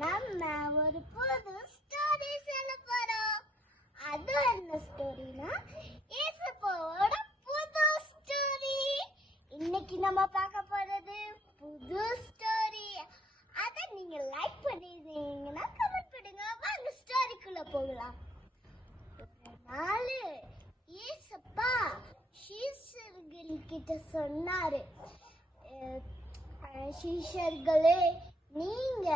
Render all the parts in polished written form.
நம்ம ஒரு புது ஸ்டோரி சொல்ல போறோம். அது என்ன ஸ்டோரினா இயேசுவோட புது ஸ்டோரி. இன்னைக்கு நம்ம பார்க்க போறது புது ஸ்டோரி. அத நீங்க லைக் பண்ணிருந்தீங்கன்னா கமெண்ட் பண்ணுங்க. வாங்க ஸ்டோரிக்குள்ள போகலாம். ஒரு நாள் இயேசப்பா சீஷர்கள் கிட்ட சொன்னாரு, சீஷர்களே, நீங்க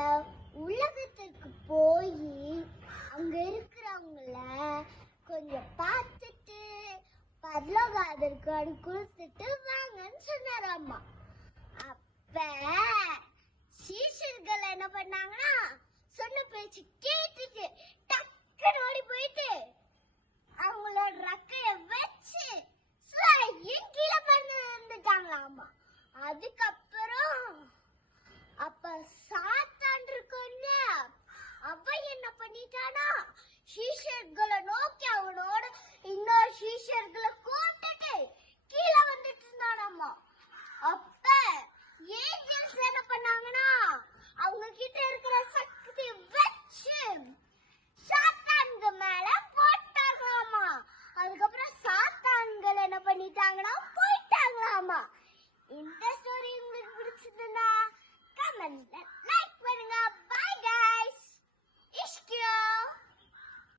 உலகத்துக்கு போய் அங்க இருக்கிறவங்கள கொஞ்சம் பார்த்துட்டு பரலோகத்திற்கு கொடுத்துட்டு வாங்கன்னு சொன்னாராமா. அப்ப சீஷர்கள் என்ன பண்ணாங்கன்னா, சொன்ன பேச்சு கேட்டுட்டு டக்குன்னு ஓடி போயிட்டு அவங்களோட ரக்கைய வச்சு கீழே பறந்து வந்துட்டாங்களாமா. அதுக்கப்புறம் அப்ப சாத்தான் இருக்குல்ல, அவன் என்ன பண்ணிட்டானா, சீஷர்களை நோக்கி அவனோட இன்னொரு சீஷர்களை கூப்பிட்டுட்டு கீழே வந்துட்டு இருந்தானாமா. அப்ப ஏஞ்சல்ஸ் என்ன பண்ணாங்கன்னா, அவங்க கிட்ட இருக்கிற சக்தி வச்சு சாத்தான்க மேல போட்டாங்களாமா. அதுக்கப்புறம் சாத்தான்கள் என்ன பண்ணிட்டாங்கன்னா போயிட்டாங்களாமா. இந்த ஸ்டோரி உங்களுக்கு பிடிச்சதுன்னா கமெண்ட்ல